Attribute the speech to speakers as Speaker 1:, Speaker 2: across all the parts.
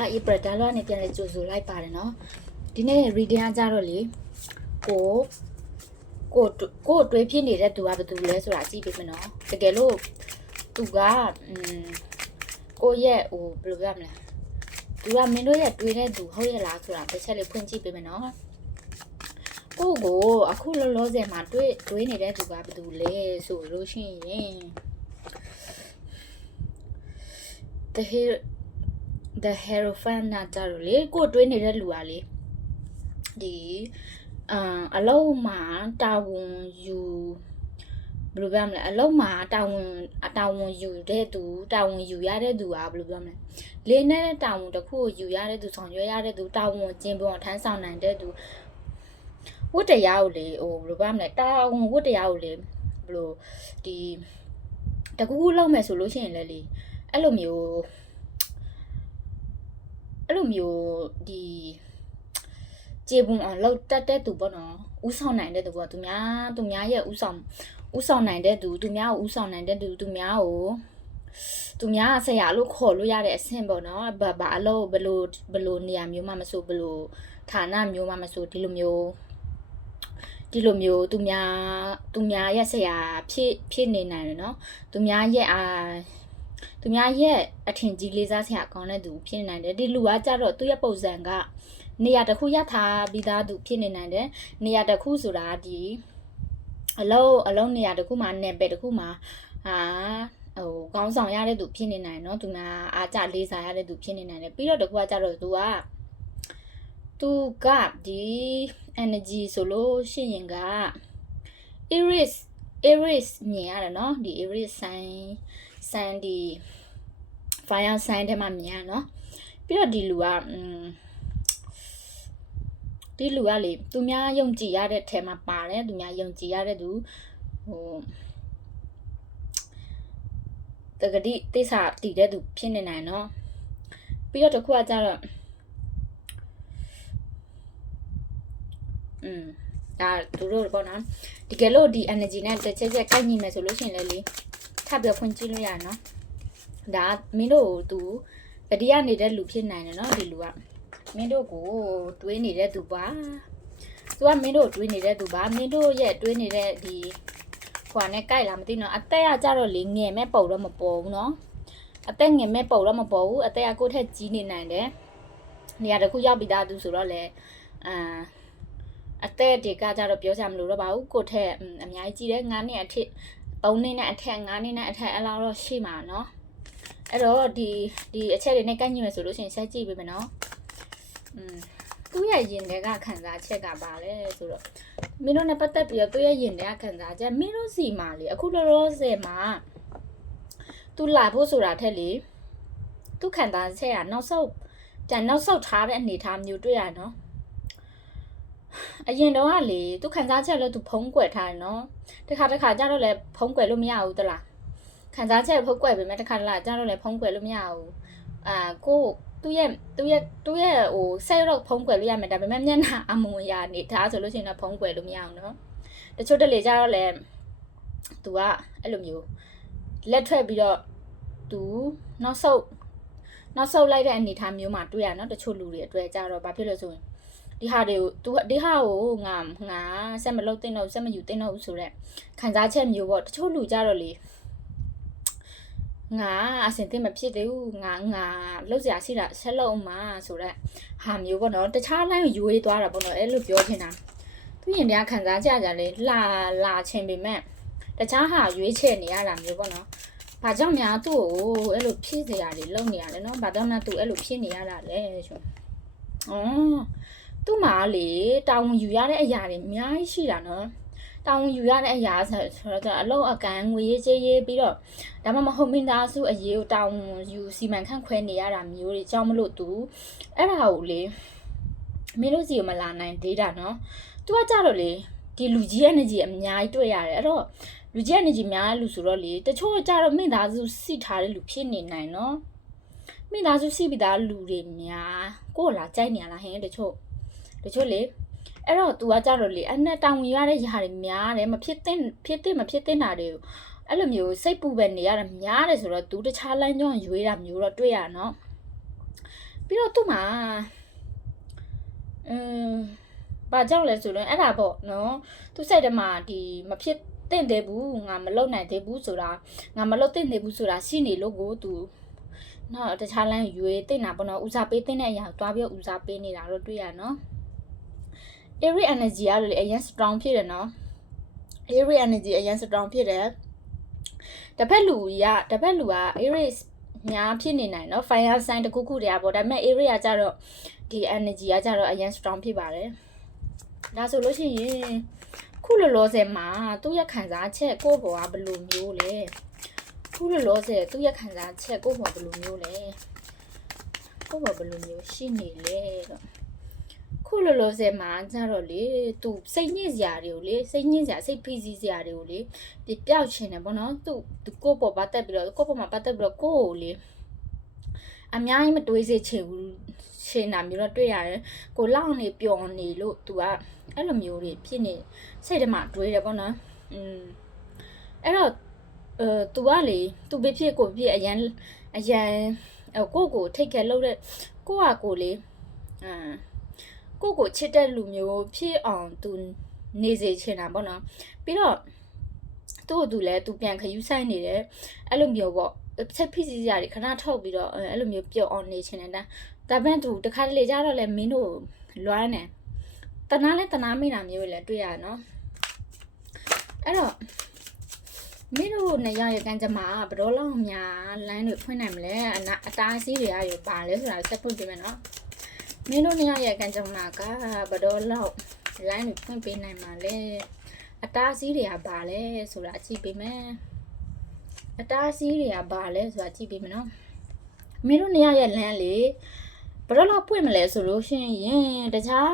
Speaker 1: အေပရဒါလောနဲ့ပြန်လဲကြိုဆိုလိုက်ပါတယ်နော်ဒီနေ့ reading ကကြတော့လေကိုကိုကိုတွေးဖြစ်နေတဲ့သူကဘယ်သူလဲဆိုတာကြည့်ပေးမယ်နော်တကယ်လို့သူကอืมကိုရဲ့ဟိုဘယ်လိုပြောမလဲသူကမင်းတို့ရဲ့တွေးတဲ့သူဟုတ်ရဲ့လားဆိုတာတစ်ချက်လေးဖွင့်ကြည့်ပေးမယ်နော်ကိုကိုအခုလောလောဆယ်မှာတွေးတွေးနေတဲ့သူကဘယ်သူလဲဆိုလို့ရှိရင် the hero the hierophant နာကြတော့လေကိုတွေးနေတဲ့လူကလေဒီအာအလုံးမှာတာဝန်ယူဘယ်လိုပြောမလဲအလုံးမှာတာဝန်အတာဝန်ယူတဲ့သူတာဝန်ယူရတဲ့သူကဘယ်လိုပြောမလဲလေးနဲ့တာဝန်တစ်ခုကိုယူရတဲ့သူဆောင်ရွက်ရတဲ့သူတာဝန်ကျင့်ပွန်ထမ်းဆောင်နိုင်တဲ့သူဝတ်တရားကိုလေဟိုဘယ်လိုပြောမလဲတာဝန်ဝတ်တရားကိုလေဘယ်လိုဒီတကူကူလုံးမယ်ဆိုလို့ရှိရင်လေလေအဲ့လိုမျိုး အဲ့လိုမျိုးဒီကျေပွန်အောင်လောက်တက်တဲ့သူပေါ့နော်ဥဆောင်နိုင်တဲ့သူပေါ့သူများသူများရဲ့ဥဆောင်ဥဆောင်နိုင်တဲ့သူသူများကိုဥဆောင်နိုင်တဲ့သူသူများကိုသူများဆရာလို့ခေါ်လို့ရတဲ့အဆင့်ပေါ့နော်ဘာဘာအလို့ဘယ်လိုဘယ်လိုနေရာမျိုးမှမဆိုဘယ်လိုဌာနမျိုးမှမဆိုဒီလိုမျိုးဒီလိုမျိုးသူများသူများရဲ့ဆရာဖြစ်ဖြစ်နေနိုင်တယ်နော်သူများရဲ့အာ သူများရဲ့အထင်ကြီးလေးစားဆရာကောင်းတဲ့သူဖြစ်နေနိုင်တယ်ဒီလူကကြတော့သူ့ရဲ့ပုံစံကနေရာတစ်ခုရထားပြီးသားသူဖြစ်နေနိုင်တယ်နေရာတစ်ခုဆိုတာဒီအလုံးအလုံးနေရာတစ်ခုမှာနယ်ပယ်တစ်ခုမှာဟာဟိုကောင်းဆောင်ရတဲ့သူဖြစ်နေနိုင်เนาะသူကအားကြလေးစားရတဲ့သူဖြစ်နေနိုင်တယ်ပြီးတော့တစ်ခုကကြတော့သူကသူကဒီ energy ဆိုလို့ရှိရင်က iris iris မြင်ရတယ်เนาะဒီ iris sign sign ဒီ fire sign ထဲမှာမြင်ရเนาะပြီးတော့ဒီလူကอืมဒီလူကလေသူများယုံကြည်ရတဲ့ထဲမှာပါတယ်သူများယုံကြည်ရတဲ့သူဟိုတကတိသိစာတည်တဲ့သူဖြစ်နေနိုင်เนาะပြီးတော့တစ်ခုကကြတော့อืมဒါသူတို့ပေါ့နော်တကယ်လို့ဒီ energy နဲ့တစ်ချက်ချက်ကိုက်ညီမယ်ဆိုလို့ရှိရင်လည်းလေ ထပ်ပြီးဖွင့်ကြည့်လို့ရနော်ဒါမင်းတို့သူတတိယနေတဲ့လူဖြစ်နိုင်တယ်နော်ဒီလူကမင်းတို့ကိုတွေးနေတဲ့သူပါသူကမင်းတို့တွေးနေတဲ့သူပါမင်းတို့ရဲ့တွေးနေတဲ့ဒီဟိုနဲ့ကြိုက်လားမသိနော်အသက်ကကြတော့လေငယ်မဲ့ပုံတော့မပေါ်ဘူးနော်အသက်ငယ်မဲ့ပုံတော့မပေါ်ဘူးအသက်ကကိုယ့်ထက်ကြီးနေနိုင်တယ်နေရာတစ်ခုရောက်ပြီးသားသူဆိုတော့လေအာအသက်တွေကကြတော့ပြောချင်မလို့တော့ပါဘူးကိုယ့်ထက်အများကြီးကြီးတယ်9နှစ်အထက် 3နှစ်နဲ့အထက်9နှစ်နဲ့အထက်အဲ့လောက်တော့ရှိမှာနော်အဲ့တော့ဒီဒီအချက်တွေနဲ့ကန့်ညှိမယ်ဆိုလို့ရှိရင်ဆက်ကြည့်ပေးမယ်နော်อืมသူ့ရဲ့ရင်တွေကခံစားချက်ကပါလဲဆိုတော့မင်းတို့နဲ့ပတ်သက်ပြီးတော့သူ့ရဲ့ရင်တွေကခံစားချက်မင်းတို့စီမှာလေအခုလောလောဆယ်မှာသူလာဖို့ဆိုတာထက်လေသူခံစားချက်ကနောက်ဆုတ်ပြန်နောက်ဆုတ်ထားတဲ့အနေအထားမျိုးတွေ့ရနော် အရင်တော့ကလေသူခံစားချက်လည်းသူဖုံးကွယ်ထားတယ်နော်တခါတခါကျတော့လည်းဖုံးကွယ်လို့မရဘူးတလားခံစားချက်ဖုတ်ကွယ်ပေမဲ့တစ်ခါတလားကြားတော့လည်းဖုံးကွယ်လို့မရဘူးအာကိုသူ့ရဲ့သူ့ရဲ့သူ့ရဲ့ဟိုဆက်တော့ဖုံးကွယ်လို့ရမယ်ဒါပေမဲ့မျက်နှာအမုံရနေဒါဆိုလို့ရှိရင်တော့ဖုံးကွယ်လို့မရအောင်နော်တချို့တလေကြတော့လည်းသူကအဲ့လိုမျိုးလက်ထွက်ပြီးတော့သူနောက်ဆုတ်နောက်ဆုတ်လိုက်တဲ့အနေအထားမျိုးမှာတွေ့ရနော်တချို့လူတွေအတွက်ကြတော့ဘာဖြစ်လို့ဆိုရင် ဒီဟာတွေကိုသူဒီဟာကိုငါငါဆက်မလုပ်သင့်တော့ဆက်မယူသင့်တော့ဘူးဆိုတော့ခံစားချက်မျိုးပေါ့တချို့လူကြတော့လေငါအစင်သိမဖြစ်သေးဘူးငါငါလောက်စရာရှိတာဆက်လုံးမှာဆိုတော့ဟာမျိုးပေါ့နော်တခြားလိုင်းကိုယူဝေးသွားတာပေါ့နော်အဲ့လိုပြောချင်တာသူရင်တရားခံစားကြကြလေလာလာချင်းပေမဲ့တခြားဟာရွေးချယ်နေရတာမျိုးပေါ့နော်ဘာကြောင့်များသူ့ကိုအဲ့လိုဖြစ်စရာတွေလုပ်နေရလဲနော်ဘာကြောင့်များသူအဲ့လိုဖြစ်နေရတာလဲဆိုအော် သူ့မှာလေတာဝန်ယူရတဲ့အရာတွေအများကြီးရှိတာနော်တောင်းယူရတဲ့အရာဆိုတော့အလောက်အကန်ငွေရေးကြေးရေးပြီးတော့ဒါမှမဟုတ်မိသားစုအရေးကိုတောင်းယူစီမံခန့်ခွဲနေရတာမျိုးတွေကြောင့်မလို့သူအဲ့ဒါကိုလေမင်းတို့စီကိုမလာနိုင်သေးတာနော်သူကကြတော့လေဒီလူကြီး energy အများကြီးတွေ့ရတယ်အဲ့တော့လူကြီး energy များလူဆိုတော့လေတချို့ကြတော့မိသားစုစီထားတဲ့လူဖြစ်နေနိုင်နော်မိသားစုစီပြီးသားလူတွေများကိုယ်လာကြိုက်နေရလားဟင်တချို့ တချို့လေအဲ့တော့ तू ကကြတော့လေအနဲ့တောင်ဝင်ရတဲ့ຢာတွေများတယ်မဖြစ်သင့်ဖြစ်သင့်မဖြစ်သင့်တာတွေကိုအဲ့လိုမျိုးစိတ်ပူပဲနေရတာများတယ်ဆိုတော့ तू တခြားလမ်းကြောင်းရွေးတာမျိုးတော့တွေ့ရနော် ပြီးတော့သူ့မှာအင်းဘာကြောင့်လဲဆိုတော့အဲ့ဒါပေါ့နော်သူစိတ်ထဲမှာဒီမဖြစ်သင့်သေးဘူးငါမလုပ်နိုင်သေးဘူးဆိုတာငါမလုပ်သင့်သေးဘူးဆိုတာရှိနေလို့ကိုသူနော်တခြားလမ်းရွေးတင်တာပေါ့နော်ဦးစားပေးတင်တဲ့အရာကိုတွားပြီးဦးစားပေးနေတာတော့တွေ့ရနော် Airy energy ကလည်းအရင် strong ဖြစ်တယ်နော် Airy energy အရင် strong ဖြစ်တယ်တစ်ဖက်လူကတစ်ဖက်လူက Aries များဖြစ်နေနိုင်နော် fire sign တစ်ခုခုတည်းอ่ะပေါ့ဒါပေမဲ့ area ကကြတော့ဒီ energy ကကြတော့အရင် strong ဖြစ်ပါတယ်ဒါဆိုလို့ရှိရင်ခုလောလောဆယ်မှာသူ့ရဲ့ခံစားချက်ကိုယ့်ဘောကဘယ်လိုမျိုးလဲခုလောလောဆယ်သူ့ရဲ့ခံစားချက်ကိုယ့်ဘောဘယ်လိုမျိုးလဲကိုယ့်ဘောဘယ်လိုမျိုးရှိနေလဲတော့ ခုလောလောဆယ်မှာကြတော့လေသူစိတ်ညစ်စရာတွေကိုလေစိတ်ညစ်စရာစိတ်ဖိစီးစရာတွေကိုလေပြပျောက်ချင်တယ်ပေါ့နော်သူသူကိုယ့်ဘောပတ်သက်ပြီးတော့ကိုယ့်ဘောမှာပတ်သက်ပြီးတော့ကိုယ့်ကိုလေအများကြီးမတွေးစေချင်ဘူးရှင်တာမျိုးတော့တွေ့ရတယ်ကိုလောက်နေပျော်နေလို့ तू ကအဲ့လိုမျိုးတွေဖြစ်နေစိတ်ထဲမှာတွေးတယ်ပေါ့နော်อืมအဲ့တော့အဲ तू ကလေ तू ပဲဖြစ်ကိုဖြစ်အရန်အရန်ကိုကိုထိတ်ခဲလို့တဲ့ကိုကကိုလေအာ ကိုကိုချစ်တဲ့လူမျိုးဖြစ်အောင် तू နေစေချင်တာပေါ့နော်ပြီးတော့သူ့ကိုသူလည်း तू ပြန်ခယူးဆိုင်နေတယ်အဲ့လိုမျိုးပေါ့ဆက်ဖိစီစရာတွေခဏထုတ်ပြီးတော့အဲ့လိုမျိုးပျော်အောင်နေချင်တယ်ဒါဒါပေမဲ့သူတခါတလေကြတော့လေမင်းတို့လွမ်းတယ်တနာလဲတနာမိတာမျိုးလည်းတွေ့ရနော်အဲ့တော့မင်းတို့နေရရကန်ကြမှာဘယ်တော့လောက်များလမ်းတွေဖွင့်နိုင်မလဲအနာအတားအဆီးတွေကရောပါလဲဆိုတာစက်ဖွင့်ပေးမယ်နော် မင်းတို့နေရရကန်ကြမှာကဘယ်တော့လောက်လမ်းတွေဖွင့်ပေးနိုင်မှာလဲအတားအဆီးတွေကပါလဲဆိုတာကြည့်ပေးမယ်အတားအဆီးတွေကပါလဲဆိုတာကြည့်ပေးမယ်နော်မင်းတို့နေရရလမ်းလေဘယ်တော့လောက်ပွင့်မလဲဆိုလို့ရှိရင်တခြား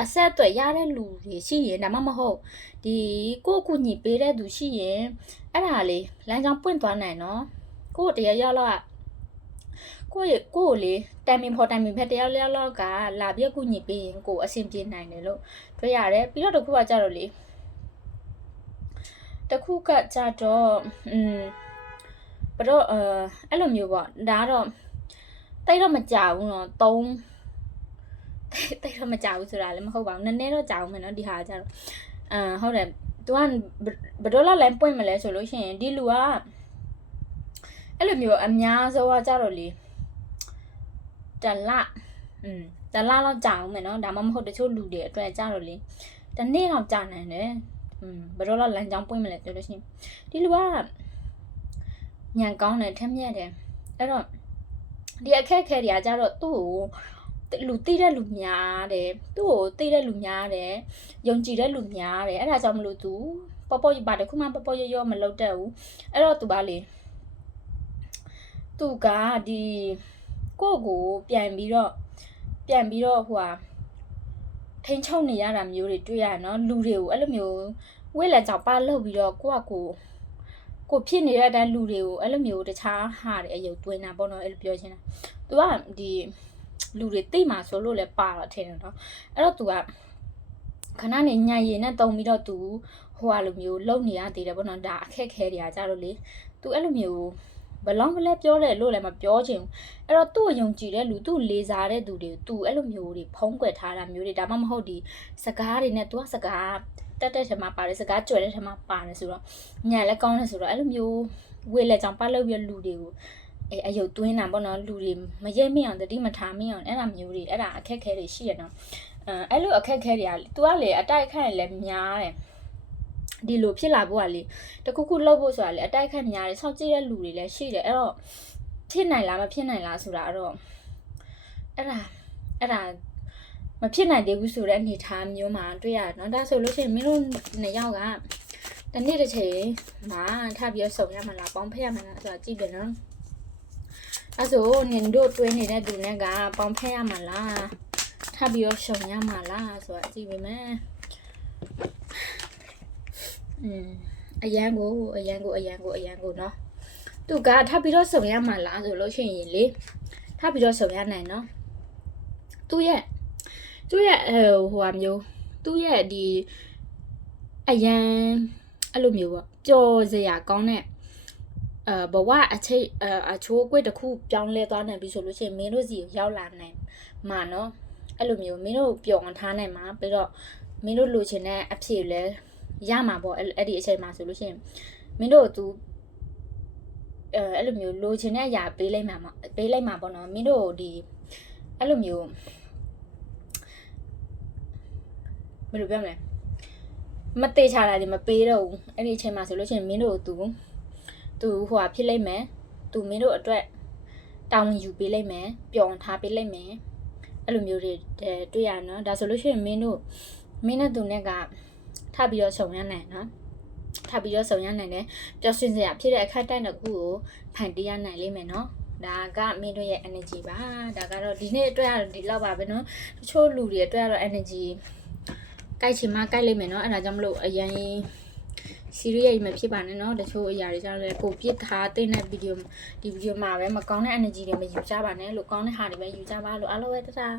Speaker 1: အဆက်အသွယ်ရတဲ့လူတွေရှိရင်ဒါမှမဟုတ်ဒီကိုယ့်အကူညီပေးတဲ့သူရှိရင်အဲ့ဒါလေလမ်းကြောင်းပွင့်သွားနိုင်နော်ကိုယ့်တရားရောက်တော့ကို ယ့်ရဲ့ကိုယ့်ကိုလေတိုင်ပင်ဖော်တိုင်ပင်ဖက်တရားရောက်တော့ကလာပြီးအကူညီပေးရင်ကိုယ်အဆင်ပြေနိုင်တယ်လို့တွေ့ရတယ်ပြီးတော့တစ်ခုကကြတော့လေတစ်ခုကကြတော့อืมဘယ်တော့အဲအဲ့လိုမျိုးပေါ့ဒါကတော့တိတ်တော့မကြဘူးเนาะ3တိတ်တော့မကြဘူးဆိုတာလည်းမဟုတ်ပါဘူးနည်းနည်းတော့ကြအောင်မယ်เนาะဒီဟာကကြတော့အမ်ဟုတ်တယ် तू ကဘယ်တော့လောက်လိုင်းပွင့်မလဲဆိုလို့ရှိရင်ဒီလူကအဲ့လိုမျိုးအများဆုံးကကြတော့လေ တလอืมတလလောက်ကြာအောင်မယ်เนาะဒါမှမဟုတ်တချို့လူတွေအတွက်ကြတော့လေတနေ့တော့ကြာနိုင်တယ်อืมဘယ်တော့လောက်လမ်းကြောင်းပွင့်မလဲပြောလို့ရှိရင်ဒီလူကညံကောင်းတယ်ထက်မြက်တယ်အဲ့တော့ဒီအခက်အခဲတွေကကြတော့သူ့ကိုလူသိတဲ့လူများတယ်သူ့ကိုသိတဲ့လူများတယ်ယုံကြည်တဲ့လူများတယ်အဲ့ဒါကြောင့်မလို့သူပေါ်ပေါ်ပါတခုမှပေါ်ပေါ်ရရမလုပ်တတ်ဘူးအဲ့တော့သူပါလေသူကဒီ ကိုယ့်ကိုပြန်ပြီးတော့ပြန်ပြီးတော့ဟိုဟာထိန်ချုံနေရတာမျိုးတွေတွေ့ရနော်လူတွေကိုအဲ့လိုမျိုးဝိလက်ကြောင့်ပါလှုပ်ပြီးတော့ကိုယ့်အကိုကိုဖြစ်နေတဲ့အတိုင်းလူတွေကိုအဲ့လိုမျိုးတခြားဟာတွေအယုတ်တွင်းတာပေါ့နော်အဲ့လိုပြောချင်တာသူကဒီလူတွေသိမှဆိုလို့လည်းပါတော့ထင်တယ်နော်အဲ့တော့ तू ကခဏနေညရည်နဲ့တုံပြီးတော့ तू ဟိုဟာလိုမျိုးလုံနေရသေးတယ်ပေါ့နော်ဒါအခက်ခဲတွေကကြတော့လေ तू အဲ့လိုမျိုး ဘလောင်းဘလဲပြောတယ်လို့လည်းမပြောချင်ဘူးအဲ့တော့သူ့ကိုယုံကြည်တဲ့လူသူ့လေးစားတဲ့သူတွေသူအဲ့လိုမျိုးတွေဖုံးကွယ်ထားတာမျိုးတွေဒါမှမဟုတ်ဒီစကားတွေနဲ့ तू ကစကားတက်တဲ့ထဲမှာပါတယ်စကားကြွယ်တဲ့ထဲမှာပါတယ်ဆိုတော့ညံလည်းကောင်းတယ်ဆိုတော့အဲ့လိုမျိုးဝေလက်ကြောင်ပတ်လို့ပြလူတွေကိုအဲအယုတ်သွင်းတာပေါ့နော်လူတွေမရိပ်မိအောင်တတိမထားမိအောင်အဲ့ဒါမျိုးတွေအဲ့ဒါအခက်ခဲတွေရှိရနော်အဲအဲ့လိုအခက်ခဲတွေက तू ကလေအတိုက်ခိုက်လည်းများတယ် ဒီလိုဖြစ်လာဖို့ကလေတခုခုလှုပ်ဖို့ဆိုတာလေအတိုက်ခတ်များတယ်ဆောက်ကြည့်တဲ့လူတွေလည်းရှိတယ်အဲ့တော့ဖြစ်နိုင်လားမဖြစ်နိုင်လားဆိုတာအဲ့တော့အဲ့ဒါအဲ့ဒါမဖြစ်နိုင်သေးဘူးဆိုတဲ့အနေအထားမျိုးမှာတွေ့ရတယ်เนาะဒါဆိုလို့ရှိရင်မင်းတို့နှစ်ယောက်ကတနေ့တစ်ချိန်မှာထပ်ပြီးတော့စုံရမှာလားပေါင်းဖက်ရမှာလားဆိုတာကြည့်တယ်နော်အဲဆိုနင်တို့တွင်းနေတဲ့သူနဲ့ကပေါင်းဖက်ရမှာလားထပ်ပြီးတော့စုံရမှာလားဆိုတာကြည့်ပေးမယ် อืมအရန်ကိုအရန်ကိုအရန်ကိုအရန်ကိုเนาะသူကထပ်ပြီးတော့စုံရမှာလားဆိုလို့ရှိရင်လေထပ်ပြီးတော့စုံရနိုင်เนาะသူ့ရဲ့သူ့ရဲ့ဟိုဟိုဟာမျိုးသူ့ရဲ့ဒီအရန်အဲ့လိုမျိုးပေါ့ပျော်စရာကောင်းတဲ့ အဲဘဝအချိတ်အအချိုးအကွက်တစ်ခုပြောင်းလဲသွားနိုင်ပြီဆိုလို့ရှိရင်မင်းတို့စီကိုရောက်လာနိုင်မှာနော်အဲ့လိုမျိုးမင်းတို့ပျော်အောင်ထားနိုင်မှာပြီးတော့မင်းတို့လိုချင်တဲ့အဖြစ်လဲ ရမှာပေါ့အဲ့အဲ့ဒီအချိန်မှာဆိုလို့ရှိရင်မင်းတို့သူအဲအဲ့လိုမျိုးလိုချင်တဲ့အရာပေးလိုက်မှာမပေးလိုက်မှာပေါ့နော်မင်းတို့ဒီအဲ့လိုမျိုးဘယ်လိုပြောမလဲမသေးချတာတွေမပေးတော့ဘူးအဲ့ဒီအချိန်မှာဆိုလို့ရှိရင်မင်းတို့သူသူဟိုဟာဖြစ်လိုက်မယ်သူမင်းတို့အတွက်တာဝန်ယူပေးလိုက်မယ်ပျော်အောင်ထားပေးလိုက်မယ်အဲ့လိုမျိုးတွေအဲတွေ့ရနော်ဒါဆိုလို့ရှိရင်မင်းတို့မင်းနဲ့သူနဲ့က ထပ်ပြီးတော့ဆုံရနိုင်နော်ထပ်ပြီးတော့ဆုံရနိုင်တယ်ပျော်ရွှင်စရာဖြစ်တဲ့အခက်တိုက်တစ်ခုကိုဖန်တီးရနိုင်လိမ့်မယ်နော်ဒါကမင်းတို့ရဲ့ energy ပါဒါကတော့ဒီနေ့အတွက်ကတော့ဒီလောက်ပါပဲနော်တချို့လူတွေအတွက်ကတော့ energy ကြိုက်ချင်မှကြိုက်လိမ့်မယ်နော်အဲ့ဒါကြောင့်မလို့အရင် serious မဖြစ်ပါနဲ့เนาะတချို့အရာတွေကြောင့်လည်းကိုပြစ်ထားတဲ့ဗီဒီယိုဒီဗီဒီယိုမှာပဲမကောင်းတဲ့ energy တွေမယူကြပါနဲ့လို့ကောင်းတဲ့ဟာတွေပဲယူကြပါလို့အားလုံးပဲတတား